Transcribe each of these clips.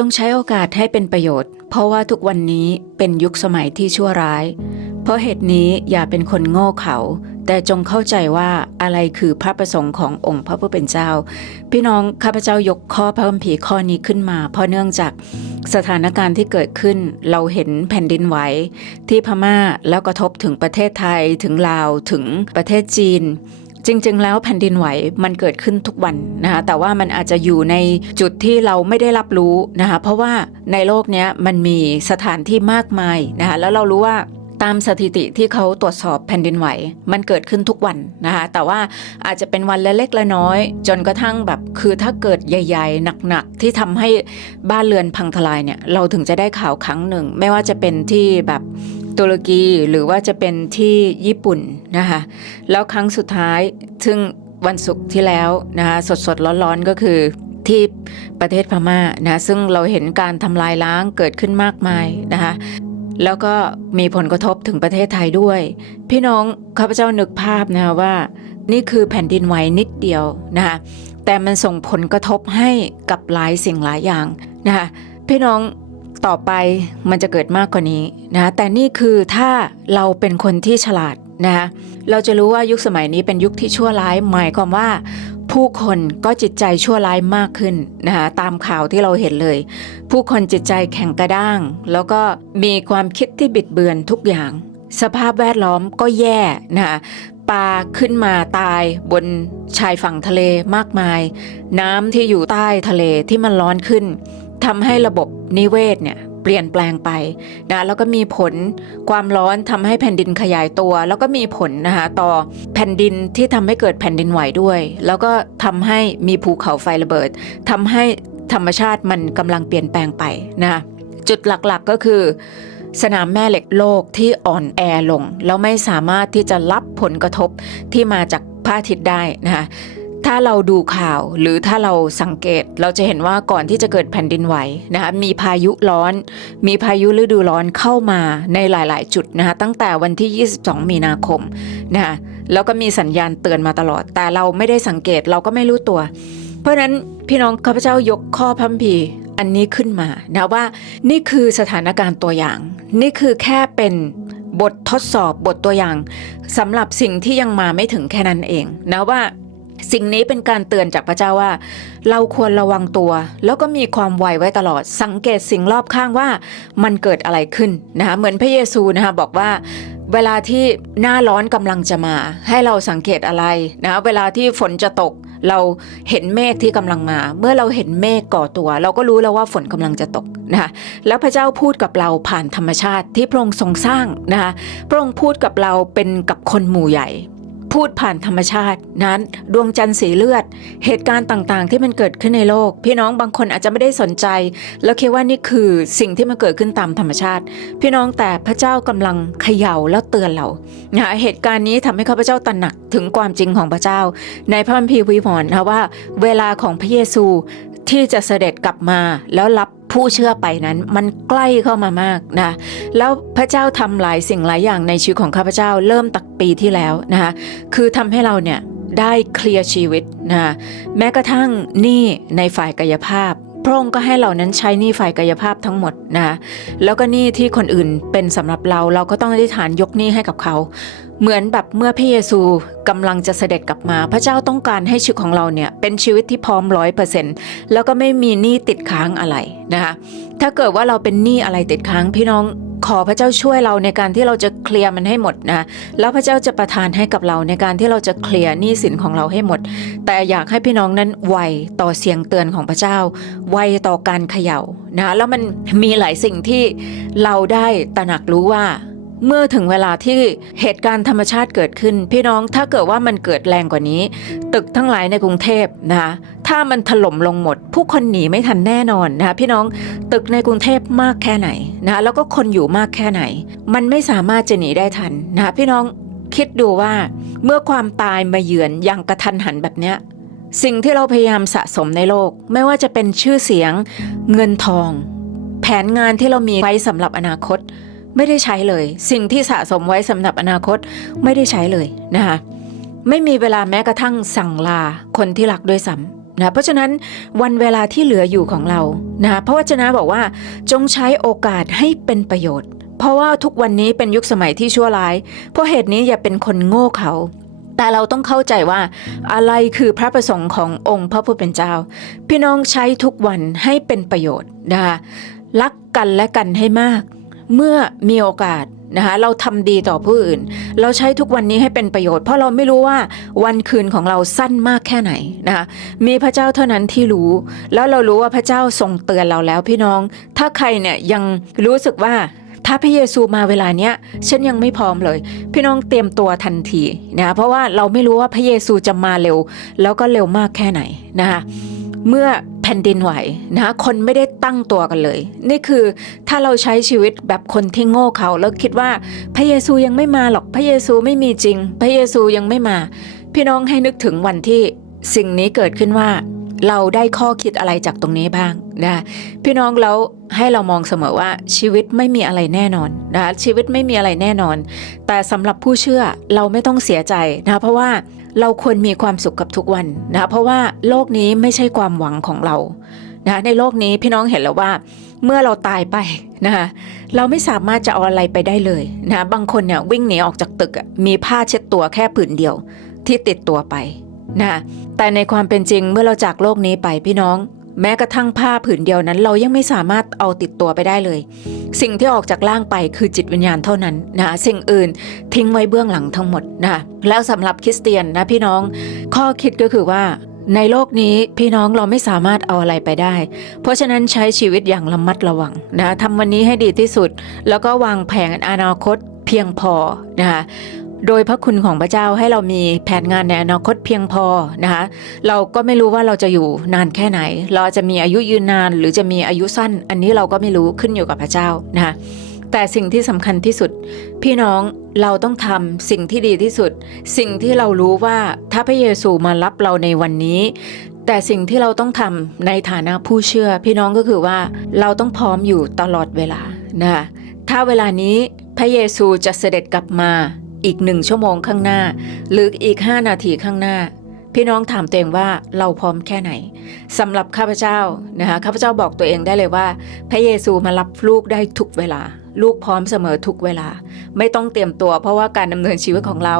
จงใช้โอกาสให้เป็นประโยชน์ เพราะว่าทุกวันนี้เป็นยุคสมัยที่ชั่วร้าย เพราะเหตุนี้อย่าเป็นคนโง่เขา แต่จงเข้าใจว่าอะไรคือพระประสงค์ขององค์พระผู้เป็นเจ้า พี่น้องข้าพเจ้ายกข้อพระคัมภีร์ข้อนี้ขึ้นมา เพราะเนื่องจากสถานการณ์ที่เกิดขึ้นเราเห็นแผ่นดินไหวที่พม่าแล้วกระทบถึงประเทศไทยถึงลาวถึงประเทศจีน จริง ๆ แล้วแผ่นดินไหวมันเกิดขึ้นทุกวันนะคะแต่ว่ามันอาจจะอยู่ในจุดที่เราไม่ได้รับรู้นะคะเพราะว่าในโลกนี้มันมีสถานที่มากมายนะคะแล้วเรารู้ว่าตามสถิติที่เขาตรวจสอบแผ่นดินไหว มันเกิดขึ้นทุกวันนะคะแต่ว่าอาจจะเป็นวันละเล็กละน้อย จนกระทั่งแบบคือถ้าเกิดใหญ่ ๆ หนักๆ ที่ทำให้บ้านเรือนพังทลายเนี่ยเราถึงจะได้ข่าวครั้งหนึ่ง ไม่ว่าจะเป็นที่แบบ ตุรกีหรือว่าจะเป็นที่ญี่ปุ่นนะคะแล้วครั้งสุดท้ายซึ่งวันศุกร์ที่แล้วนะคะสดๆร้อนๆก็คือที่ประเทศพม่านะซึ่งเราเห็นการทำลายล้างเกิดขึ้นมากมายนะคะแล้วก็มีผลกระทบถึงประเทศไทยด้วย พี่น้องข้าพเจ้านึกภาพนะคะว่า นี่คือแผ่นดินไหวนิดเดียวนะคะแต่มันส่งผลกระทบให้กับหลายสิ่งหลายอย่างนะคะพี่น้อง ต่อไปมันจะเกิดมากกว่านี้นะแต่นี่คือถ้าเราเป็นคนที่ฉลาดนะคะเราจะรู้ว่ายุคสมัยนี้เป็นยุคที่ชั่วร้าย หมายความว่าผู้คนก็จิตใจชั่วร้ายมากขึ้นนะคะตามข่าวที่เราเห็นเลย ผู้คนจิตใจแข็งกระด้าง แล้วก็มีความคิดที่บิดเบือนทุกอย่าง สภาพแวดล้อมก็แย่นะคะปลาขึ้นมาตายบนชายฝั่งทะเลมากมาย น้ำที่อยู่ใต้ทะเลที่มันร้อนขึ้น ทำให้ระบบนิเวศเนี่ยเปลี่ยนแปลงไปนะแล้วก็มีผลความร้อนทำให้แผ่นดินขยายตัว แล้วก็มีผลนะคะต่อแผ่นดินที่ทำให้เกิดแผ่นดินไหวด้วย แล้วก็ทำให้มีภูเขาไฟระเบิดทำให้ธรรมชาติมันกำลังเปลี่ยนแปลงไปนะจุดหลักๆก็คือ สนามแม่เหล็กโลกที่อ่อนแอลง แล้วไม่สามารถที่จะรับผลกระทบที่มาจากพระอาทิตย์ได้นะคะ ถ้าเราดูข่าวหรือถ้าเราสังเกตเราจะเห็นว่าก่อนที่จะเกิดแผ่นดินไหวนะคะมีพายุร้อน มีพายุฤดูร้อนเข้ามาในหลาย ๆ จุดนะคะตั้งแต่วันที่ 22 มีนาคมนะคะแล้วก็มีสัญญาณเตือนมาตลอด แต่เราไม่ได้สังเกตเราก็ไม่รู้ตัว เพราะนั้นพี่น้องข้าพเจ้ายกข้อพัมพีอันนี้ขึ้นมานะว่านี่คือสถานการณ์ตัวอย่าง นี่คือแค่เป็นบททดสอบบทตัวอย่างสำหรับสิ่งที่ยังมาไม่ถึงแค่นั้นเองนะว่า สิ่งนี้เป็นการเตือนจากพระเจ้าว่า เราควรระวังตัว แล้วก็มีความไวไว้ตลอด สังเกตสิ่งรอบข้างว่ามันเกิดอะไรขึ้นนะคะเหมือนพระเยซูนะคะบอกว่าเวลาที่หน้าร้อนกำลังจะมา ให้เราสังเกตอะไรนะเวลาที่ฝนจะตก เราเห็นเมฆที่กำลังมา เมื่อเราเห็นเมฆก่อตัว เราก็รู้แล้วว่าฝนกำลังจะตกนะคะแล้วพระเจ้าพูดกับเราผ่านธรรมชาติที่พระองค์ทรงสร้างนะคะพระองค์พูดกับเราเป็นกับคนหมู่ใหญ่ พูดผ่านธรรมชาตินั้นดวงจันทร์สีเลือด เหตุการณ์ต่างๆ ที่มันเกิดขึ้นในโลก พี่น้องบางคนอาจจะไม่ได้สนใจ แล้วคิดว่านี่คือสิ่งที่มันเกิดขึ้นตามธรรมชาติ พี่น้องแต่พระเจ้ากำลังเขย่าแล้วเตือนเรานะเหตุการณ์นี้ทำให้ข้าพเจ้าตระหนักถึงความจริงของพระเจ้า ในพระคัมภีร์วิวรณ์นะว่า เวลาของพระเยซู ที่จะเสด็จกลับมาแล้วรับผู้เชื่อไปนั้นมันใกล้เข้ามามากนะแล้วพระเจ้าทำหลายสิ่งหลายอย่างในชีวิตของข้าพเจ้าเริ่มตักปีที่แล้วนะคะคือทำให้เราเนี่ยได้เคลียร์ชีวิตนะแม้กระทั่งหนี้ในฝ่ายกายภาพพระองค์ก็ให้เรานั้นใช้หนี้ฝ่ายกายภาพทั้งหมดนะแล้วก็หนี้ที่คนอื่นเป็นสำหรับเราเราก็ต้องอธิษฐานยกหนี้ให้กับเขา เหมือนแบบเมื่อพระเยซูกำลังจะเสด็จกลับมา พระเจ้าต้องการให้ชีวิตของเราเนี่ยเป็นชีวิตที่พร้อมร้อยเปอร์เซ็นต์แล้วก็ไม่มีหนี้ติดค้างอะไรนะคะถ้าเกิดว่าเราเป็นหนี้อะไรติดค้างพี่น้องขอพระเจ้าช่วยเราในการที่เราจะเคลียร์มันให้หมดนะแล้วพระเจ้าจะประทานให้กับเราในการที่เราจะเคลียร์หนี้สินของเราให้หมด แต่อยากให้พี่น้องนั้นไวต่อเสียงเตือนของพระเจ้า ไวต่อการเขย่านะแล้วมันมีหลายสิ่งที่เราได้ตระหนักรู้ว่า เมื่อถึงเวลาที่เหตุการณ์ธรรมชาติเกิดขึ้น พี่น้องถ้าเกิดว่ามันเกิดแรงกว่านี้ ตึกทั้งหลายในกรุงเทพนะคะถ้ามันถล่มลงหมด ผู้คนหนีไม่ทันแน่นอนนะคะพี่น้องตึกในกรุงเทพมากแค่ไหนนะแล้วก็คนอยู่มากแค่ไหน มันไม่สามารถจะหนีได้ทันนะคะพี่น้องคิดดูว่าเมื่อความตายมาเยือนอย่างกระทันหันแบบเนี้ยสิ่งที่เราพยายามสะสมในโลก ไม่ว่าจะเป็นชื่อเสียงเงินทอง แผนงานที่เรามีไว้สำหรับอนาคต ไม่ได้ใช้เลย สิ่งที่สะสมไว้สำหรับอนาคตไม่ได้ใช้เลยนะคะไม่มีเวลาแม้กระทั่งสั่งลาคนที่รักด้วยซ้ำนะเพราะฉะนั้นวันเวลาที่เหลืออยู่ของเรานะพระวจนะบอกว่าจงใช้โอกาสให้เป็นประโยชน์ เพราะว่าทุกวันนี้เป็นยุคสมัยที่ชั่วร้าย เพราะเหตุนี้อย่าเป็นคนโง่เขาแต่เราต้องเข้าใจว่าอะไรคือพระประสงค์ขององค์พระผู้เป็นเจ้า พี่น้องใช้ทุกวันให้เป็นประโยชน์นะคะรักกันและกันให้มาก เมื่อมีโอกาสนะคะเราทำดีต่อผู้อื่น เราใช้ทุกวันนี้ให้เป็นประโยชน์ เพราะเราไม่รู้ว่าวันคืนของเราสั้นมากแค่ไหนนะคะมีพระเจ้าเท่านั้นที่รู้ แล้วเรารู้ว่าพระเจ้าทรงเตือนเราแล้วพี่น้อง ถ้าใครเนี่ยยังรู้สึกว่าถ้าพระเยซูมาเวลาเนี้ยฉันยังไม่พร้อมเลย พี่น้องเตรียมตัวทันทีนะคะเพราะว่าเราไม่รู้ว่าพระเยซูจะมาเร็ว แล้วก็เร็วมากแค่ไหนนะคะ เมื่อแผ่นดินไหวนะคะคนไม่ได้ตั้งตัวกันเลย นี่คือถ้าเราใช้ชีวิตแบบคนที่โง่เขาแล้วคิดว่าพระเยซูยังไม่มาหรอกพระเยซูไม่มีจริง พระเยซูยังไม่มา พี่น้องให้นึกถึงวันที่สิ่งนี้เกิดขึ้นว่า เราได้ข้อคิดอะไรจากตรงนี้บ้าง นะพี่น้องแล้วให้เรามองเสมอว่าชีวิตไม่มีอะไรแน่นอนนะชีวิตไม่มีอะไรแน่นอน แต่สำหรับผู้เชื่อเราไม่ต้องเสียใจนะเพราะว่าเราควรมีความสุขกับทุกวันนะเพราะว่าโลกนี้ไม่ใช่ความหวังของเรานะในโลกนี้พี่น้องเห็นแล้วว่าเมื่อเราตายไปนะคะเราไม่สามารถจะเอาอะไรไปได้เลยนะบางคนเนี่ยวิ่งหนีออกจากตึกมีผ้าเช็ดตัวแค่ผืนเดียวที่ติดตัวไปนะแต่ในความเป็นจริงเมื่อเราจากโลกนี้ไปพี่น้อง แม้กระทั่งผ้าผืนเดียวนั้น เรายังไม่สามารถเอาติดตัวไปได้เลย สิ่งที่ออกจากร่างไปคือจิตวิญญาณเท่านั้นนะสิ่งอื่นทิ้งไว้เบื้องหลังทั้งหมดนะแล้วสำหรับคริสเตียนนะพี่น้องข้อคิดก็คือว่าในโลกนี้พี่น้องเราไม่สามารถเอาอะไรไปได้ เพราะฉะนั้นใช้ชีวิตอย่างระมัดระวังนะทำวันนี้ให้ดีที่สุด แล้วก็วางแผนอนาคตเพียงพอนะคะ โดยพระคุณของพระเจ้าให้เรามีแผนงานในอนาคตเพียงพอนะคะ เราก็ไม่รู้ว่าเราจะอยู่นานแค่ไหน เราจะมีอายุยืนนานหรือจะมีอายุสั้น อันนี้เราก็ไม่รู้ขึ้นอยู่กับพระเจ้านะคะแต่สิ่งที่สำคัญที่สุด พี่น้องเราต้องทำสิ่งที่ดีที่สุด สิ่งที่เรารู้ว่าถ้าพระเยซูมารับเราในวันนี้ แต่สิ่งที่เราต้องทำในฐานะผู้เชื่อ พี่น้องก็คือว่าเราต้องพร้อมอยู่ตลอดเวลานะคะถ้าเวลานี้พระเยซูจะเสด็จกลับมา อีกหนึ่งชั่วโมงข้างหน้า หรืออีก 5 นาทีข้างหน้า พี่น้องถามตัวเองว่าเราพร้อมแค่ไหนสำหรับข้าพเจ้านะคะข้าพเจ้าบอกตัวเองได้เลยว่า พระเยซูมารับลูกได้ทุกเวลา ลูกพร้อมเสมอทุกเวลา ไม่ต้องเตรียมตัว เพราะว่าการดำเนินชีวิตของเรา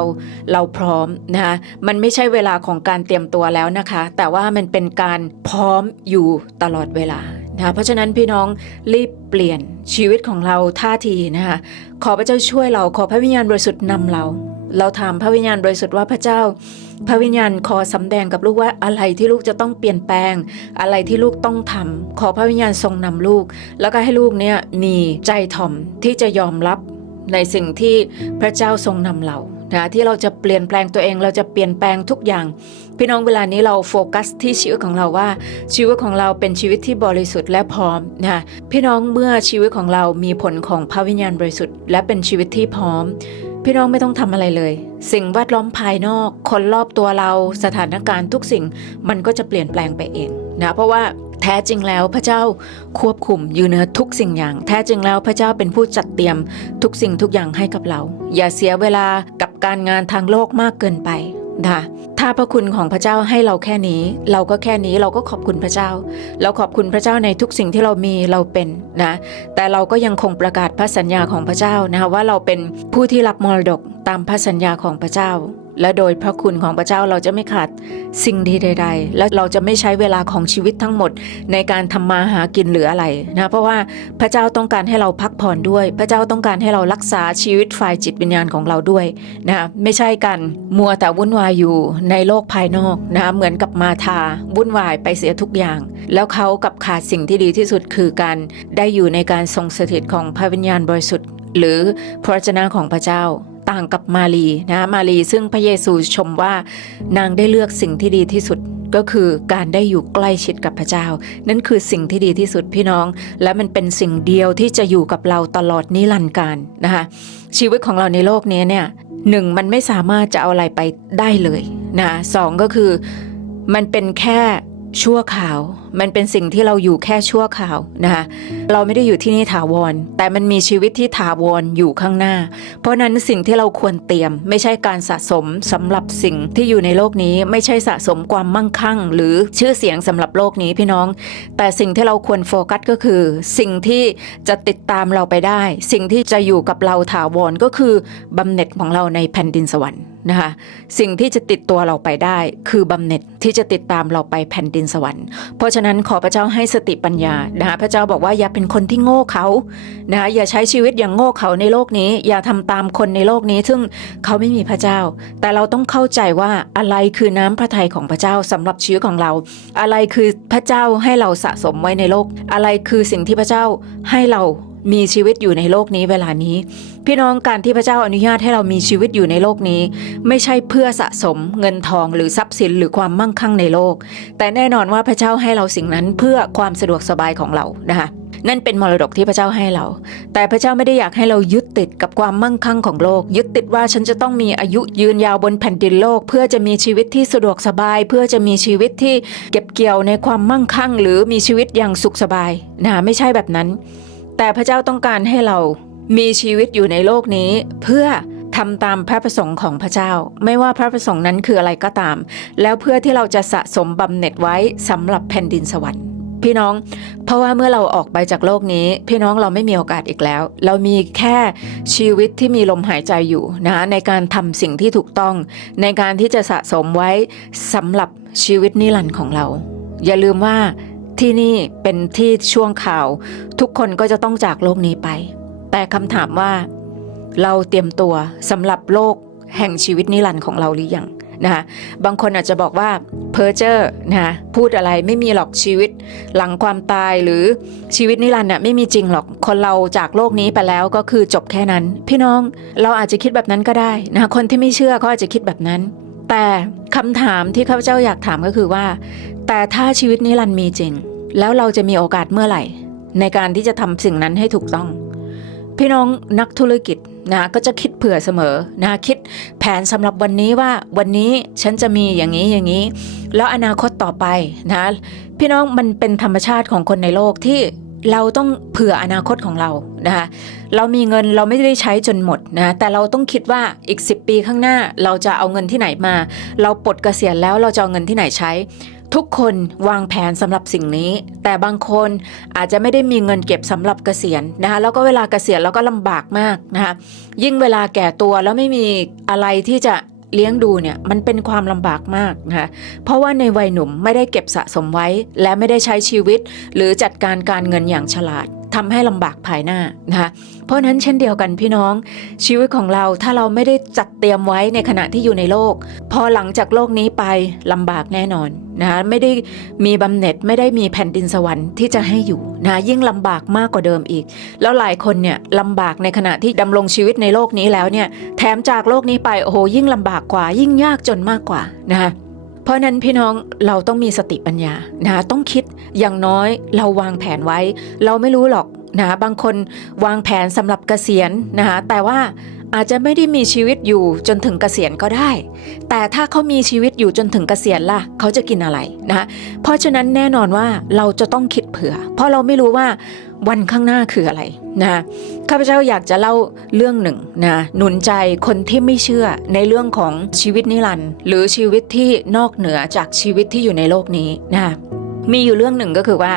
เราพร้อมนะคะมันไม่ใช่เวลาของการเตรียมตัวแล้วนะคะ แต่ว่ามันเป็นการพร้อมอยู่ตลอดเวลา นะเพราะฉะนั้นพี่น้องรีบเปลี่ยนชีวิตของเราท่าทีนะคะขอพระเจ้าช่วยเราขอพระวิญญาณบริสุทธิ์นำเรา เราถามพระวิญญาณบริสุทธิ์ว่าพระเจ้า พระวิญญาณขอสำแดงกับลูกว่าอะไรที่ลูกจะต้องเปลี่ยนแปลง อะไรที่ลูกต้องทำขอพระวิญญาณทรงนำลูก แล้วก็ให้ลูกเนี่ยมีใจถ่อมที่จะยอมรับในสิ่งที่พระเจ้าทรงนำเรา นะที่เราจะเปลี่ยนแปลงตัวเองเราจะเปลี่ยนแปลงทุกอย่าง พี่น้องเวลานี้เราโฟกัสที่ชีวิตของเราว่า ชีวิตของเราเป็นชีวิตที่บริสุทธิ์และพร้อมนะพี่น้องเมื่อชีวิตของเรามีผลของพระวิญญาณบริสุทธิ์ และเป็นชีวิตที่พร้อม พี่น้องไม่ต้องทำอะไรเลย สิ่งแวดล้อมภายนอก คนรอบตัวเราสถานการณ์ทุกสิ่งมันก็จะเปลี่ยนแปลงไปเองนะเพราะว่าแท้จริงแล้วพระเจ้าควบคุมอยู่เหนือทุกสิ่งอย่าง แท้จริงแล้วพระเจ้าเป็นผู้จัดเตรียมทุกสิ่งทุกอย่างให้กับเรา อย่าเสียเวลากับการงานทางโลกมากเกินไปนะ ถ้าพระคุณของพระเจ้าให้เราแค่นี้ เราก็แค่นี้เราก็ขอบคุณพระเจ้า เราขอบคุณพระเจ้าในทุกสิ่งที่เรามีเราเป็นนะแต่เราก็ยังคงประกาศพระสัญญาของพระเจ้านะคะว่าเราเป็นผู้ที่รับมรดกตามพระสัญญาของพระเจ้า และโดยพระคุณของพระเจ้าเราจะไม่ขาดสิ่งดีใด ๆ และเราจะไม่ใช้เวลาของชีวิตทั้งหมด ในการทำมาหากินหรืออะไรนะเพราะว่าพระเจ้าต้องการให้เราพักผ่อนด้วย พระเจ้าต้องการให้เรารักษาชีวิตฝ่ายจิตวิญญาณของเราด้วยนะไม่ใช่กันมัวแต่วุ่นวายอยู่ในโลกภายนอกนะเหมือนกับมาทาวุ่นวายไปเสียทุกอย่าง แล้วเขากับขาดสิ่งที่ดีที่สุดคือการได้อยู่ในการทรงสถิตของพระวิญญาณบริสุทธิ์ หรือพระวจนะของพระเจ้า ต่างกับมารีนะมารีซึ่งพระเยซูชมว่านางได้เลือกสิ่งที่ดีที่สุดก็คือการได้อยู่ใกล้ชิดกับพระเจ้า นั่นคือสิ่งที่ดีที่สุดพี่น้อง และมันเป็นสิ่งเดียวที่จะอยู่กับเราตลอดนิรันดร์การนะคะชีวิตของเราในโลกนี้เนี่ยหนึ่งมันไม่สามารถจะเอาอะไรไปได้เลยนะสองก็คือมันเป็นแค่ชั่วคราว มันเป็นสิ่งที่เราอยู่แค่ชั่วคราวนะคะเราไม่ได้อยู่ที่นี่ถาวร แต่มันมีชีวิตที่ถาวรอยู่ข้างหน้า เพราะนั้นสิ่งที่เราควรเตรียม ไม่ใช่การสะสมสำหรับสิ่งที่อยู่ในโลกนี้ ไม่ใช่สะสมความมั่งคั่ง หรือชื่อเสียงสำหรับโลกนี้พี่น้อง แต่สิ่งที่เราควรโฟกัสก็คือ สิ่งที่จะติดตามเราไปได้ สิ่งที่จะอยู่กับเราถาวรก็คือบำเหน็จของเราในแผ่นดินสวรรค์นะคะสิ่งที่จะติดตัวเราไปได้ คือบำเหน็จที่จะติดตามเราไปแผ่นดินสวรรค์เพราะฉะะนั้นขอพระเจ้าให้สติปัญญานะคะพระเจ้าบอกว่าอย่าเป็นคนที่โง่เขานะคะอย่าใช้ชีวิตอย่างโง่เขาในโลกนี้ อย่าทำตามคนในโลกนี้ ซึ่งเขาไม่มีพระเจ้า แต่เราต้องเข้าใจว่าอะไรคือน้ำพระทัยของพระเจ้าสำหรับชีวิตของเรา อะไรคือพระเจ้าให้เราสะสมไว้ในโลก อะไรคือสิ่งที่พระเจ้าให้เรามีชีวิตอยู่ในโลกนี้เวลานี้ พี่น้องการที่พระเจ้าอนุญาตให้เรามีชีวิตอยู่ในโลกนี้ ไม่ใช่เพื่อสะสมเงินทองหรือทรัพย์สินหรือความมั่งคั่งในโลก แต่แน่นอนว่าพระเจ้าให้เราสิ่งนั้นเพื่อความสะดวกสบายของเรานะคะนั่นเป็นมรดกที่พระเจ้าให้เรา แต่พระเจ้าไม่ได้อยากให้เรายึดติดกับความมั่งคั่งของโลก ยึดติดว่าฉันจะต้องมีอายุยืนยาวบนแผ่นดินโลก เพื่อจะมีชีวิตที่สะดวกสบาย เพื่อจะมีชีวิตที่เก็บเกี่ยวในความมั่งคั่ง หรือมีชีวิตอย่างสุขสบายนะไม่ใช่แบบนั้น แต่พระเจ้าต้องการให้เรา มีชีวิตอยู่ในโลกนี้เพื่อทำตามพระประสงค์ของพระเจ้า ไม่ว่าพระประสงค์นั้นคืออะไรก็ตาม แล้วเพื่อที่เราจะสะสมบำเหน็จไว้สำหรับแผ่นดินสวรรค์ พี่น้อง เพราะว่าเมื่อเราออกไปจากโลกนี้ พี่น้องเราไม่มีโอกาสอีกแล้ว เรามีแค่ชีวิตที่มีลมหายใจอยู่นะในการทำสิ่งที่ถูกต้อง ในการที่จะสะสมไว้สำหรับชีวิตนิรันดร์ของเรา อย่าลืมว่าที่นี่เป็นที่ช่วงข่าว ทุกคนก็จะต้องจากโลกนี้ไป แต่คำถามว่าเราเตรียมตัวสำหรับโลกแห่งชีวิตนิรันดร์ของเราหรือยังนะคะบางคนอาจจะบอกว่าเพอเจอร์นะคะพูดอะไรไม่มีหรอกชีวิตหลังความตายหรือชีวิตนิรันดร์น่ะไม่มีจริงหรอกคนเราจากโลกนี้ไปแล้วก็คือจบแค่นั้น พี่น้องเราอาจจะคิดแบบนั้นก็ได้นะคะคนที่ไม่เชื่อเขาอาจจะคิดแบบนั้น แต่คำถามที่ข้าพเจ้าอยากถามก็คือว่า แต่ถ้าชีวิตนิรันดร์มีจริง แล้วเราจะมีโอกาสเมื่อไหร่ ในการที่จะทำสิ่งนั้นให้ถูกต้อง พี่น้องนักธุรกิจนะก็จะคิดเผื่อเสมอนะคิดแผนสำหรับวันนี้ว่าวันนี้ฉันจะมีอย่างนี้อย่างนี้ แล้วอนาคตต่อไปนะพี่น้องมันเป็นธรรมชาติของคนในโลกที่เราต้องเผื่ออนาคตของเรานะคะเรามีเงินเราไม่ได้ใช้จนหมดนะแต่เราต้องคิดว่าอีก 10 ปีข้างหน้า เราจะเอาเงินที่ไหนมา เราปลดเกษียณแล้วเราจะเอาเงินที่ไหนใช้ ทุกคนวางแผนสำหรับสิ่งนี้ แต่บางคนอาจจะไม่ได้มีเงินเก็บสำหรับเกษียณนะคะแล้วก็เวลาเกษียณแล้วก็ลำบากมากนะคะยิ่งเวลาแก่ตัวแล้วไม่มีอะไรที่จะเลี้ยงดูเนี่ยมันเป็นความลำบากมากนะคะเพราะว่าในวัยหนุ่มไม่ได้เก็บสะสมไว้ และไม่ได้ใช้ชีวิต หรือจัดการการเงินอย่างฉลาด ทำให้ลำบากภายหน้านะคะเพราะนั้นเช่นเดียวกันพี่น้องชีวิตของเราถ้าเราไม่ได้จัดเตรียมไว้ในขณะที่อยู่ในโลก พอหลังจากโลกนี้ไปลำบากแน่นอนนะคะไม่ได้มีบำเหน็จไม่ได้มีแผ่นดินสวรรค์ที่จะให้อยู่นะยิ่งลำบากมากกว่าเดิมอีก แล้วหลายคนเนี่ยลำบากในขณะที่ดำรงชีวิตในโลกนี้แล้วเนี่ยแถมจากโลกนี้ไปโอ้โหยิ่งลำบากกว่า ยิ่งยากจนมากกว่านะคะ ราะนั้นพี่น้องเราต้องมีสติปัญญานะต้องคิดอย่างน้อยเราวางแผนไว้ เราไม่รู้หรอกนะบางคนวางแผนสำหรับเกษียณนะคะแต่ว่าอาจจะไม่ได้มีชีวิตอยู่จนถึงเกษียณก็ได้ แต่ถ้าเขามีชีวิตอยู่จนถึงเกษียณล่ะ เขาจะกินอะไรนะเพราะฉะนั้นแน่นอนว่าเราจะต้องคิดเผื่อ เพราะเราไม่รู้ว่า วันข้างหน้าคืออะไรนะข้าพเจ้าอยากจะเล่าเรื่องหนึ่งนะหนุนใจคนที่ไม่เชื่อในเรื่องของชีวิตนิรันดร์หรือชีวิตที่นอกเหนือจากชีวิตที่อยู่ในโลกนี้นะมีอยู่เรื่องหนึ่งก็คือว่า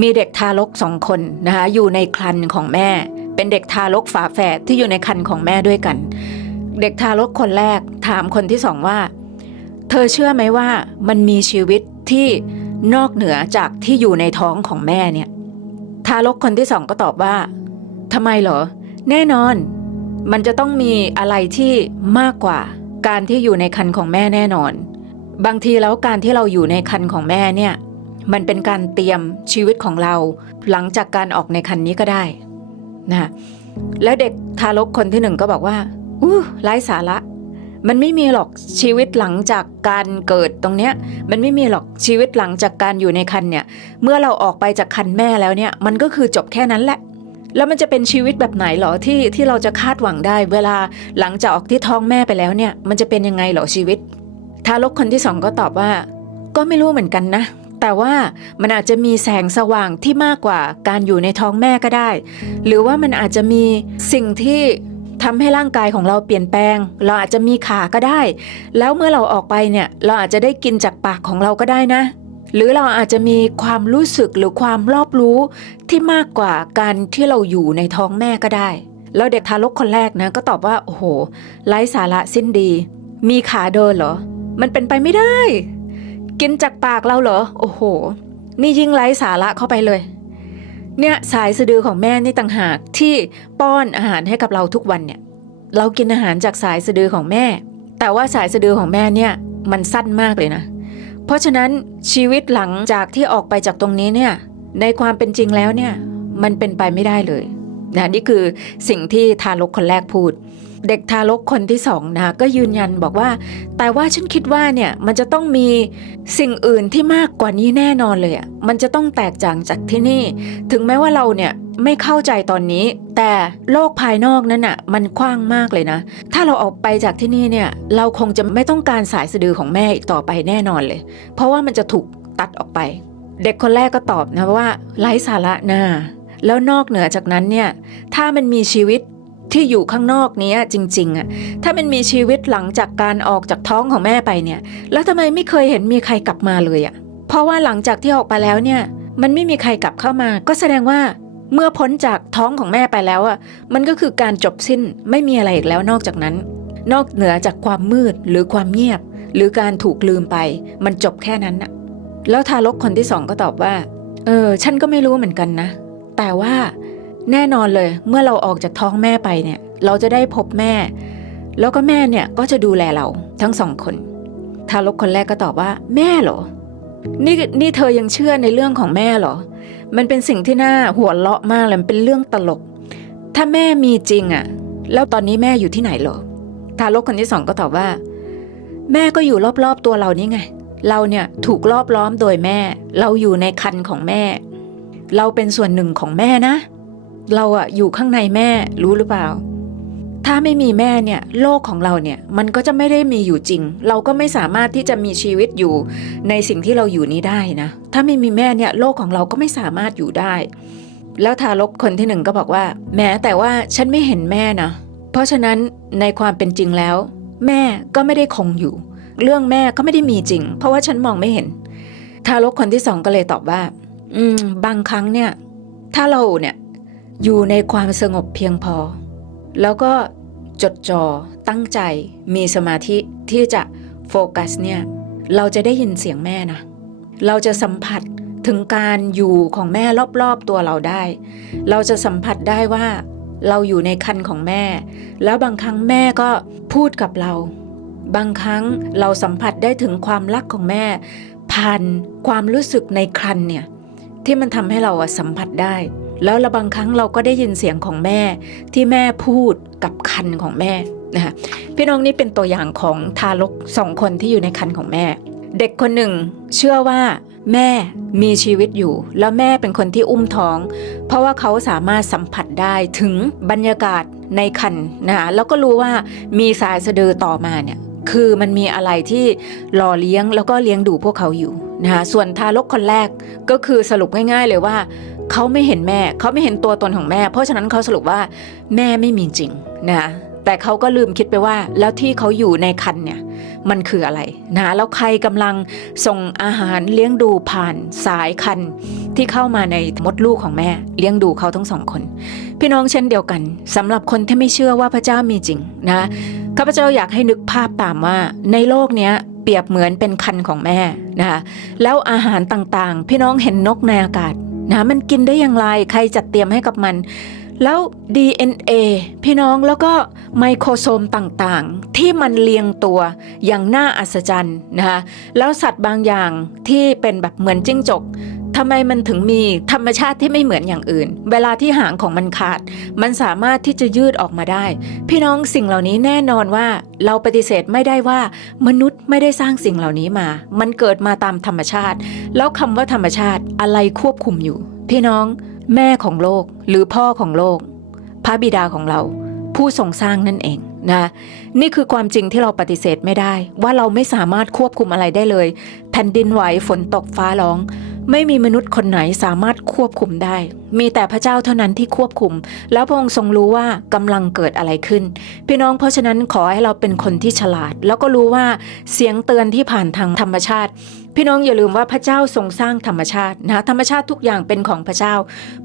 มีเด็กทารกสองคนนะคะอยู่ในครรภ์ของแม่ เป็นเด็กทารกฝาแฝดที่อยู่ในครรภ์ของแม่ด้วยกัน เด็กทารกคนแรกถามคนที่สองว่า เธอเชื่อไหมว่ามันมีชีวิตที่นอกเหนือจากที่อยู่ในท้องของแม่เนี่ย ทารกคนที่สองก็ตอบว่าทำไมเหรอ แน่นอน มันจะต้องมีอะไรที่มากกว่า การที่อยู่ในคันของแม่แน่นอน บางทีแล้วการที่เราอยู่ในคันของแม่เนี่ย มันเป็นการเตรียมชีวิตของเรา หลังจากการออกในคันนี้ก็ได้นะแล้วเด็กทารกคนที่หนึ่งก็บอกว่าอู้ไร้สาระ มันไม่มีหรอกชีวิตหลังจากการเกิดตรงเนี้ย มันไม่มีหรอกชีวิตหลังจากการอยู่ในคันเนี่ย เมื่อเราออกไปจากคันแม่แล้วเนี่ย มันก็คือจบแค่นั้นแหละ แล้วมันจะเป็นชีวิตแบบไหนหรอที่ที่เราจะคาดหวังได้ เวลาหลังจากออกที่ท้องแม่ไปแล้วเนี่ย มันจะเป็นยังไงหรอชีวิต ทารกคนที่สองก็ตอบว่า ก็ไม่รู้เหมือนกันนะแต่ว่ามันอาจจะมีแสงสว่างที่มากกว่าการอยู่ในท้องแม่ก็ได้ หรือว่ามันอาจจะมีสิ่งที่ ทำให้ร่างกายของเราเปลี่ยนแปลง เราอาจจะมีขาก็ได้ แล้วเมื่อเราออกไปเนี่ยเราอาจจะได้กินจากปากของเราก็ได้นะ หรือเราอาจจะมีความรู้สึกหรือความรอบรู้ที่มากกว่าการที่เราอยู่ในท้องแม่ก็ได้ แล้วเด็กทารกคนแรกนะก็ตอบว่าโอ้โหไร้สาระสิ้นดี มีขาเดินเหรอ มันเป็นไปไม่ได้ กินจากปากเราเหรอ โอ้โห นี่ยิ่งไร้สาระเข้าไปเลย เนี่ยสายสะดือของแม่นี่ต่างหากที่ป้อนอาหารให้กับเราทุกวันเนี่ยเรากินอาหารจากสายสะดือของแม่ แต่ว่าสายสะดือของแม่เนี่ยมันสั้นมากเลยนะ เพราะฉะนั้นชีวิตหลังจากที่ออกไปจากตรงนี้เนี่ยในความเป็นจริงแล้วเนี่ยมันเป็นไปไม่ได้เลยนะนี่คือสิ่งที่ทารกคนแรกพูด เด็กทารกคนที่สองนะก็ยืนยันบอกว่า แต่ว่าฉันคิดว่าเนี่ยมันจะต้องมีสิ่งอื่นที่มากกว่านี้แน่นอนเลยอะมันจะต้องแตกต่างจากที่นี่ ถึงแม้ว่าเราเนี่ยไม่เข้าใจตอนนี้ แต่โลกภายนอกนั้นอะมันกว้างมากเลยนะ ถ้าเราออกไปจากที่นี่เนี่ยเราคงจะไม่ต้องการสายสะดือของแม่อีกต่อไปแน่นอนเลย เพราะว่ามันจะถูกตัดออกไป เด็กคนแรกก็ตอบนะว่าไร้สาระนะแล้วนอกเหนือจากนั้นเนี่ยถ้ามันมีชีวิต ที่อยู่ข้างนอกนี้จริงๆอะถ้ามันมีชีวิตหลังจากการออกจากท้องของแม่ไปเนี่ย แล้วทำไมไม่เคยเห็นมีใครกลับมาเลยอะเพราะว่าหลังจากที่ออกไปแล้วเนี่ย มันไม่มีใครกลับเข้ามา ก็แสดงว่าเมื่อพ้นจากท้องของแม่ไปแล้วอะมันก็คือการจบสิ้นไม่มีอะไรอีกแล้วนอกจากนั้น นอกเหนือจากความมืดหรือความเงียบ หรือการถูกลืมไป มันจบแค่นั้นนะแล้วทารกคนที่สองก็ตอบว่า เออ ฉันก็ไม่รู้เหมือนกันนะ แต่ว่า แน่นอนเลยเมื่อเราออกจากท้องแม่ไปเนี่ย เราจะได้พบแม่ แล้วก็แม่เนี่ยก็จะดูแลเราทั้งสองคน ทารกคนแรกก็ตอบว่า แม่เหรอ นี่นี่เธอยังเชื่อในเรื่องของแม่เหรอ มันเป็นสิ่งที่น่าหัวเราะมากเลยมันเป็นเรื่องตลก ถ้าแม่มีจริงอะ่ะ แล้วตอนนี้แม่อยู่ที่ไหนเหรอ ทารกคนที่สองก็ตอบว่า แม่ก็อยู่รอบๆตัวเรานี่ไง เราเนี่ยถูกรอบล้อมโดยแม่ เราอยู่ในคันของแม่ เราเป็นส่วนหนึ่งของแม่นะ เราอะอยู่ข้างในแม่รู้หรือเปล่า ถ้าไม่มีแม่เนี่ยโลกของเราเนี่ยมันก็จะไม่ได้มีอยู่จริง เราก็ไม่สามารถที่จะมีชีวิตอยู่ในสิ่งที่เราอยู่นี้ได้นะ ถ้าไม่มีแม่เนี่ยโลกของเราก็ไม่สามารถอยู่ได้ แล้วทารกคนที่หนึ่งก็บอกว่า แม้แต่ว่าฉันไม่เห็นแม่นะ เพราะฉะนั้นในความเป็นจริงแล้ว แม่ก็ไม่ได้คงอยู่ เรื่องแม่ก็ไม่ได้มีจริง เพราะว่าฉันมองไม่เห็น ทารกคนที่สองก็เลยตอบว่า อืม บางครั้งเนี่ย ถ้าเราเนี่ย อยู่ในความสงบเพียงพอ แล้วก็จดจ่อตั้งใจมีสมาธิที่จะโฟกัสเนี่ยเราจะได้ยินเสียงแม่นะ เราจะสัมผัสถึงการอยู่ของแม่รอบๆตัวเราได้ เราจะสัมผัสได้ว่าเราอยู่ในคันของแม่ แล้วบางครั้งแม่ก็พูดกับเรา บางครั้งเราสัมผัสได้ถึงความรักของแม่ ผ่านความรู้สึกในครันเนี่ยที่มันทำให้เราอะสัมผัสได้ แล้วละบางครั้งเราก็ได้ยินเสียงของแม่ที่แม่พูดกับคันของแม่นะคะพี่น้องนี่เป็นตัวอย่างของทารกสองคนที่อยู่ในคันของแม่ เด็กคนหนึ่งเชื่อว่าแม่มีชีวิตอยู่ แล้วแม่เป็นคนที่อุ้มท้อง เพราะว่าเขาสามารถสัมผัสได้ถึงบรรยากาศในคันนะคะแล้วก็รู้ว่ามีสายสะดือต่อมาเนี่ยคือมันมีอะไรที่หล่อเลี้ยงแล้วก็เลี้ยงดูพวกเขาอยู่นะคะส่วนทารกคนแรกก็คือสรุปง่าย ๆ เลยว่าเขาไม่เห็นแม่ เขาไม่เห็นตัวตนของแม่ เพราะฉะนั้นเขาสรุปว่าแม่ไม่มีจริงนะแต่เขาก็ลืมคิดไปว่า แล้วที่เขาอยู่ในคันเนี่ยมันคืออะไรนะแล้วใครกำลังส่งอาหารเลี้ยงดูผ่านสายคันที่เข้ามาในมดลูกของแม่ เลี้ยงดูเขาทั้งสองคน พี่น้องเช่นเดียวกันสำหรับคนที่ไม่เชื่อว่าพระเจ้ามีจริงนะข้าพเจ้าอยากให้นึกภาพตามว่าในโลกเนี้ยเปรียบเหมือนเป็นคันของแม่นะคะแล้วอาหารต่างๆ พี่น้องเห็นนกในอากาศ นะมันกินได้อย่างไร ใครจัดเตรียมให้กับมัน แล้ว DNA พี่น้องแล้วก็ไมโครโซมต่างๆ ที่มันเรียงตัวอย่างน่าอัศจรรย์นะคะแล้วสัตว์บางอย่างที่เป็นแบบเหมือนจิ้งจก ทำไมมันถึงมีธรรมชาติที่ไม่เหมือนอย่างอื่น เวลาที่หางของมันขาด มันสามารถที่จะยืดออกมาได้ พี่น้องสิ่งเหล่านี้แน่นอนว่าเราปฏิเสธไม่ได้ว่า มนุษย์ไม่ได้สร้างสิ่งเหล่านี้มา มันเกิดมาตามธรรมชาติ แล้วคำว่าธรรมชาติอะไรควบคุมอยู่ พี่น้องแม่ของโลกหรือพ่อของโลก พระบิดาของเรา ผู้ทรงสร้างนั่นเองนะนี่คือความจริงที่เราปฏิเสธไม่ได้ ว่าเราไม่สามารถควบคุมอะไรได้เลย แผ่นดินไหวฝนตกฟ้าร้อง ไม่มีมนุษย์คนไหนสามารถควบคุมได้ มีแต่พระเจ้าเท่านั้นที่ควบคุม แล้วพระองค์ทรงรู้ว่ากำลังเกิดอะไรขึ้น พี่น้องเพราะฉะนั้นขอให้เราเป็นคนที่ฉลาด แล้วก็รู้ว่าเสียงเตือนที่ผ่านทางธรรมชาติ พี่น้องอย่าลืมว่าพระเจ้าทรงสร้างธรรมชาตินะธรรมชาติทุกอย่างเป็นของพระเจ้า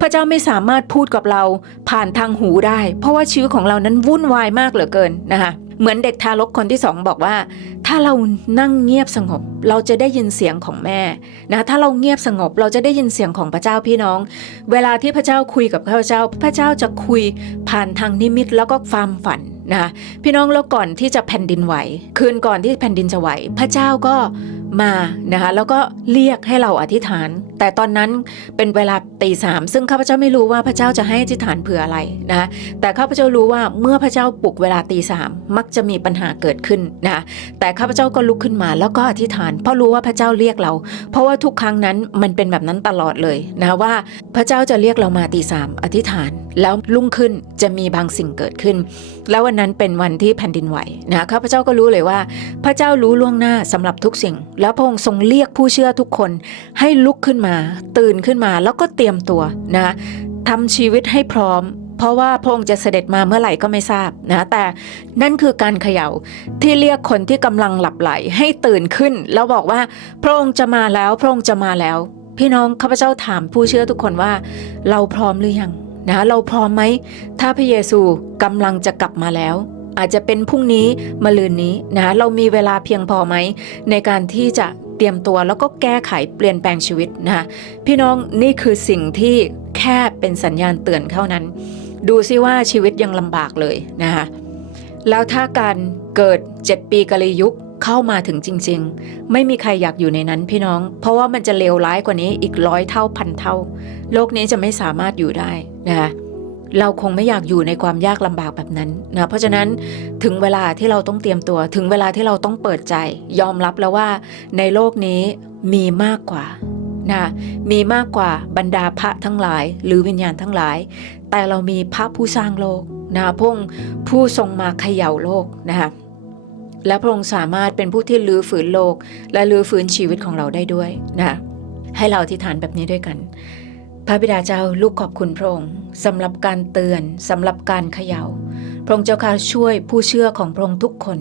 พระเจ้าไม่สามารถพูดกับเราผ่านทางหูได้ เพราะว่าชีวิตของเรานั้นวุ่นวายมากเหลือเกินนะคะ เหมือนเด็กทารกคนที่สองบอกว่า ถ้าเรานั่งเงียบสงบ เราจะได้ยินเสียงของแม่นะถ้าเราเงียบสงบเราจะได้ยินเสียงของพระเจ้าพี่น้อง เวลาที่พระเจ้าคุยกับข้าพเจ้า พระเจ้าจะคุยผ่านทางนิมิตแล้วก็ความฝันนะคะพี่น้องแล้วก่อนที่จะแผ่นดินไหว คืนก่อนที่แผ่นดินจะไหว พระเจ้าก็มานะคะแล้วก็เรียกให้เราอธิษฐาน แต่ตอนนั้นเป็นเวลาตีสามซึ่งข้าพเจ้าไม่รู้ว่าพระเจ้าจะให้อธิษฐานเผื่ออะไรนะแต่ข้าพเจ้ารู้ว่าเมื่อพระเจ้าปลุกเวลาตีสามมักจะมีปัญหาเกิดขึ้นนะแต่ข้าพเจ้าก็ลุกขึ้นมาแล้วก็อธิษฐาน เพราะรู้ว่าพระเจ้าเรียกเรา เพราะว่าทุกครั้งนั้นมันเป็นแบบนั้นตลอดเลยนะว่าพระเจ้าจะเรียกเรามาตีสามอธิษฐาน แล้วรุ่งขึ้นจะมีบางสิ่งเกิดขึ้น แล้ววันนั้นเป็นวันที่แผ่นดินไหวนะข้าพเจ้าก็รู้เลยว่า พระเจ้ารู้ล่วงหน้าสำหรับทุกสิ่ง แล้วพระองค์ทรงเรียกผู้เชื่อทุกคนให้ลุกขึ้นมาตื่นขึ้นมาแล้วก็เตรียมตัวนะทำชีวิตให้พร้อม เพราะว่าพระองค์จะเสด็จมาเมื่อไหร่ก็ไม่ทราบนะแต่นั่นคือการเขย่าที่เรียกคนที่กำลังหลับไหลให้ตื่นขึ้น แล้วบอกว่าพระองค์จะมาแล้วพระองค์จะมาแล้ว พี่น้องข้าพเจ้าถามผู้เชื่อทุกคนว่า เราพร้อมหรือยังนะเราพร้อมไหมถ้าพระเยซูกำลังจะกลับมาแล้วอาจจะเป็นพรุ่งนี้มะลืนนี้นะเรามีเวลาเพียงพอไหมในการที่จะ เตรียมตัวแล้วก็แก้ไขเปลี่ยนแปลงชีวิตนะคะพี่น้องนี่คือสิ่งที่แค่เป็นสัญญาณเตือนเท่านั้น ดูซิว่าชีวิตยังลำบากเลยนะคะแล้วถ้าการเกิด 7 ปีกาลียุคเข้ามาถึงจริง ๆ ไม่มีใครอยากอยู่ในนั้นพี่น้อง เพราะว่ามันจะเลวร้ายกว่านี้อีกร้อยเท่าพันเท่า โลกนี้จะไม่สามารถอยู่ได้นะคะ เราคงไม่อยากอยู่ในความยากลำบากแบบนั้นนะเพราะฉะนั้นถึงเวลาที่เราต้องเตรียมตัว ถึงเวลาที่เราต้องเปิดใจ ยอมรับแล้วว่าในโลกนี้มีมากกว่านะมีมากกว่าบรรดาพระทั้งหลาย หรือวิญญาณทั้งหลาย แต่เรามีพระผู้สร้างโลกนะพระองค์ผู้ทรงมาเขย่าโลกนะคะและพระองค์สามารถเป็นผู้ที่ลื้อฝืนโลก และลื้อฟื้นชีวิตของเราได้ด้วยนะให้เราอธิษฐานแบบนี้ด้วยกัน พระบิดาเจ้าลูกขอบคุณพระองค์สำหรับการเตือนสำหรับการเขยา่า พระองค์เจ้าค่ะช่วยผู้เชื่อของพระองค์ทุกคน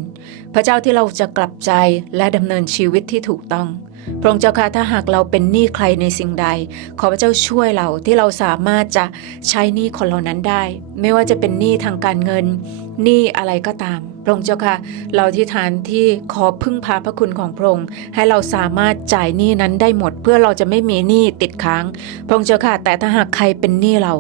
พระเจ้าที่เราจะกลับใจและดำเนินชีวิตที่ถูกต้อง พระองค์เจ้าค่ะถ้าหากเราเป็นหนี้ใครในสิ่งใด ขอพระเจ้าช่วยเราที่เราสามารถจะใช้หนี้คนเหล่านั้นได้ ไม่ว่าจะเป็นหนี้ทางการเงินหนี้อะไรก็ตามพระองค์เจ้าค่ะ เราที่ฐานที่ขอพึ่งพาพระคุณของพระองค์ให้เราสามารถจ่ายหนี้นั้นได้หมด เพื่อเราจะไม่มีหนี้ติดค้าง พระองค์เจ้าค่ะ แต่ถ้าหากใครเป็นหนี้เรา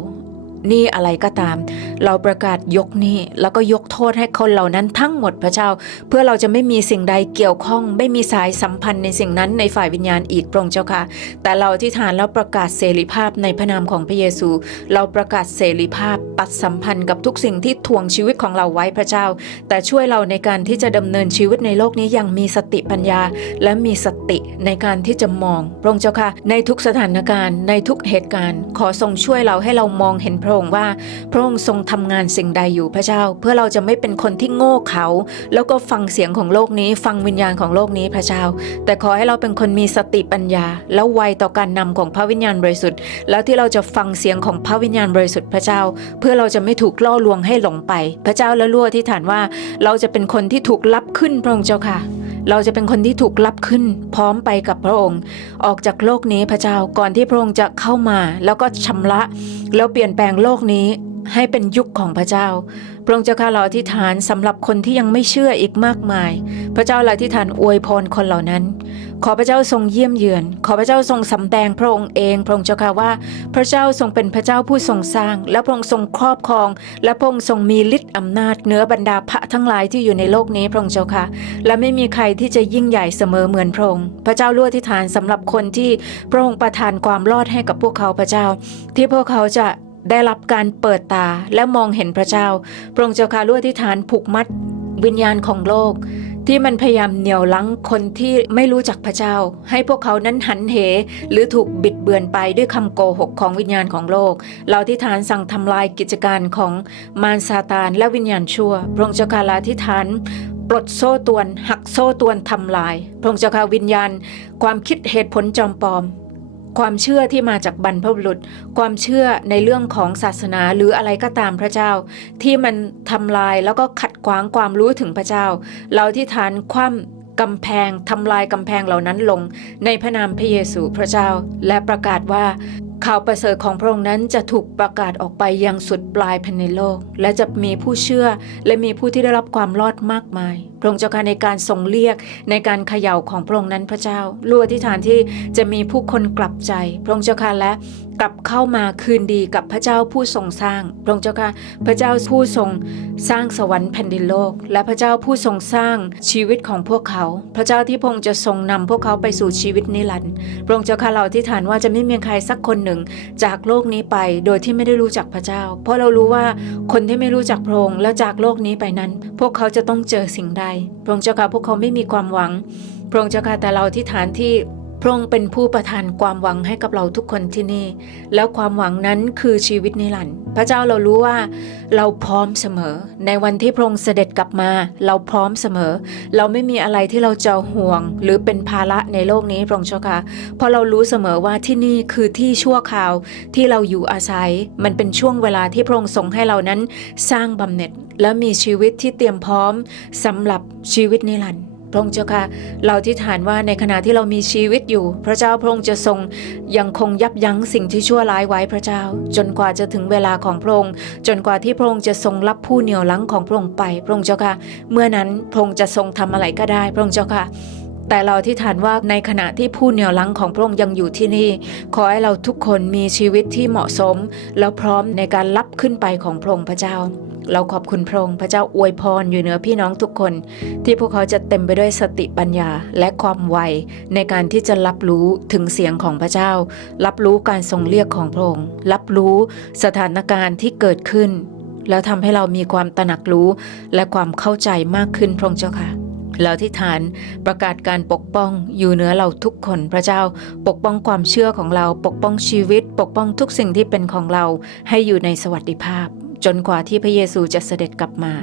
หนี้อะไรก็ตาม เราประกาศยกหนี้แล้วก็ยกโทษให้คนเหล่านั้นทั้งหมดพระเจ้า เพื่อเราจะไม่มีสิ่งใดเกี่ยวข้อง ไม่มีสายสัมพันธ์ในสิ่งนั้นในฝ่ายวิญญาณอีกพระองค์เจ้าค่ะ แต่เราที่ฐานแล้วประกาศเสรีภาพในพระนามของพระเยซู เราประกาศเสรีภาพตัดสัมพันธ์กับทุกสิ่งที่ทวงชีวิตของเราไว้พระเจ้า แต่ช่วยเราในการที่จะดำเนินชีวิตในโลกนี้อย่างมีสติปัญญา และมีสติในการที่จะมองพระองค์เจ้าค่ะ ในทุกสถานการณ์ในทุกเหตุการณ์ ขอทรงช่วยเราให้เรามองเห็นพระองค์ว่า พระองค์ทรงทำงานสิ่งใดอยู่พระเจ้า เพื่อเราจะไม่เป็นคนที่โง่เขลาแล้วก็ฟังเสียงของโลกนี้ ฟังวิญญาณของโลกนี้พระเจ้า แต่ขอให้เราเป็นคนมีสติปัญญา แล้วไวต่อการนำของพระวิญญาณบริสุทธิ์ แล้วที่เราจะฟังเสียงของพระวิญญาณบริสุทธิ์พระเจ้า เพื่อเราจะไม่ถูกล่อลวงให้หลงไป พระเจ้าและลั่วที่ฐานว่า เราจะเป็นคนที่ถูกรับขึ้นพระองค์เจ้าค่ะ เราจะเป็นคนที่ถูกรับขึ้นพร้อมไปกับพระองค์ ออกจากโลกนี้พระเจ้าก่อนที่พระองค์จะเข้ามา แล้วก็ชำระ แล้วเปลี่ยนแปลงโลกนี้ ให้เป็นยุคของพระเจ้า พระองค์เจ้าข้าเราอธิษฐานสำหรับคนที่ยังไม่เชื่ออีกมากมาย พระเจ้าเราอธิษฐานอวยพรคนเหล่านั้น ขอพระเจ้าทรงเยี่ยมเยือน ขอพระเจ้าทรงสำแดงพระองค์เอง พระองค์เจ้าค่ะว่า พระเจ้าทรงเป็นพระเจ้าผู้ทรงสร้าง และพระองค์ทรงครอบครอง และพระองค์ทรงมีฤทธิ์อำนาจเหนือบรรดาพระทั้งหลายที่อยู่ในโลกนี้พระองค์เจ้าค่ะ และไม่มีใครที่จะยิ่งใหญ่เสมอเหมือนพระองค์ พระเจ้าลู่อธิษฐานสำหรับคนที่พระองค์ประทานความรอดให้กับพวกเขาพระเจ้า ที่พวกเขาจะ ได้รับการเปิดตาและมองเห็นพระเจ้า พระองค์เจ้าค่ะลู่อธิฐานผูกมัดวิญญาณของโลก ที่มันพยายามเหนี่ยวลังคนที่ไม่รู้จักพระเจ้า ให้พวกเขานั้นหันเห หรือถูกบิดเบือนไปด้วยคำโกหกของวิญญาณของโลก เราที่ฐานสั่งทำลายกิจการของมารซาตานและวิญญาณชั่ว พระองค์เจ้าค่ะลาที่ฐานปลดโซ่ตวน หักโซ่ตวนทำลาย พระองค์เจ้าค่ะวิญญาณ ความคิดเหตุผลจอมปลอม ความเชื่อที่มาจากบรรพบุรุษ ความเชื่อในเรื่องของศาสนาหรืออะไรก็ตามพระเจ้า ที่มันทำลายแล้วก็ขัดขวางความรู้ถึงพระเจ้า เราที่ฐานคว่ำกำแพงทำลายกำแพงเหล่านั้นลง ในพระนามพระเยซูพระเจ้า และประกาศว่าข่าวประเสริฐของพระองค์นั้นจะถูกประกาศออกไปยังสุดปลายแผ่นในโลก และจะมีผู้เชื่อและมีผู้ที่ได้รับความรอดมากมาย ระองค์เจ้าค่ะในการทรงเรียกในการเขย่าของพระองค์นั้นพระเจ้ารู้อธิษฐานที่จะมีผู้คนกลับใจ พระองค์เจ้าค่ะและกลับเข้ามาคืนดีกับพระเจ้าผู้ทรงสร้าง พระองค์เจ้าค่ะ พระเจ้าผู้ทรงสร้างสวรรค์แผ่นดินโลก และพระเจ้าผู้ทรงสร้างชีวิตของพวกเขา พระเจ้าที่พระองค์จะทรงนำพวกเขาไปสู่ชีวิตนิรันดร์ พระองค์เจ้าค่ะเราอธิษฐานว่าจะไม่มีใครสักคนหนึ่ง จากโลกนี้ไปโดยที่ไม่ได้รู้จักพระเจ้า เพราะเรารู้ว่าคนที่ไม่รู้จักพระองค์แล้วจากโลกนี้ไปนั้น พวกเขาจะต้องเจอสิ่งใดพระองค์เจ้าค่ะพวกเขาไม่มีความหวัง พระองค์เจ้าค่ะแต่เราที่ฐานที่พระองค์เป็นผู้ประทานความหวังให้กับเราทุกคนที่นี่ แล้วความหวังนั้นคือชีวิตนิรันดร์พระเจ้าเรารู้ว่าเราพร้อมเสมอ ในวันที่พระองค์เสด็จกลับมา เราพร้อมเสมอ เราไม่มีอะไรที่เราจะห่วง หรือเป็นภาระในโลกนี้พระองค์เจ้าค่ะเพราะเรารู้เสมอว่าที่นี่คือที่ชั่วคราวที่เราอยู่อาศัย มันเป็นช่วงเวลาที่พระองค์ทรงให้เรานั้นสร้างบำเหน็จ และมีชีวิตที่เตรียมพร้อมสำหรับชีวิตนิรันดร์พระองค์เจ้าค่ะ เราที่ฐานว่าในขณะที่เรามีชีวิตอยู่ พระเจ้าพระองค์จะทรงยังคงยับยั้งสิ่งที่ชั่วร้ายไว้พระเจ้า จนกว่าจะถึงเวลาของพระองค์ จนกว่าที่พระองค์จะทรงรับผู้เหนี่ยวลังของพระองค์ไป พระองค์เจ้าค่ะ เมื่อนั้นพระองค์จะทรงทำอะไรก็ได้ พระองค์เจ้าค่ะแต่เราที่ฐานว่าในขณะที่ผู้เหนี่ยวลังของพระองค์ยังอยู่ที่นี่ ขอให้เราทุกคนมีชีวิตที่เหมาะสม แล้วพร้อมในการรับขึ้นไปของพระองค์พระเจ้า เราขอบคุณพระองค์พระเจ้าอวยพรอยู่เหนือพี่น้องทุกคน ที่พวกเขาจะเต็มไปด้วยสติปัญญาและความไวในการที่จะรับรู้ถึงเสียงของพระเจ้า รับรู้การทรงเรียกของพระองค์ รับรู้สถานการณ์ที่เกิดขึ้น แล้วทำให้เรามีความตระหนักรู้และความเข้าใจมากขึ้นพระองค์เจ้าค่ะแล้วที่ฐานประกาศการปกป้องอยู่เหนือเราทุกคนพระเจ้า ปกป้องความเชื่อของเราปกป้องชีวิต ปกป้องทุกสิ่งที่เป็นของเราให้อยู่ในสวัสดิภาพ จนกว่าที่พระเยซูจะเสด็จกลับมา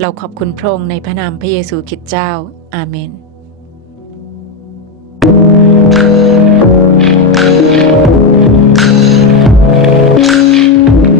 เราขอบคุณพระองค์ในพระนามพระเยซูคริสต์เจ้า อาเมน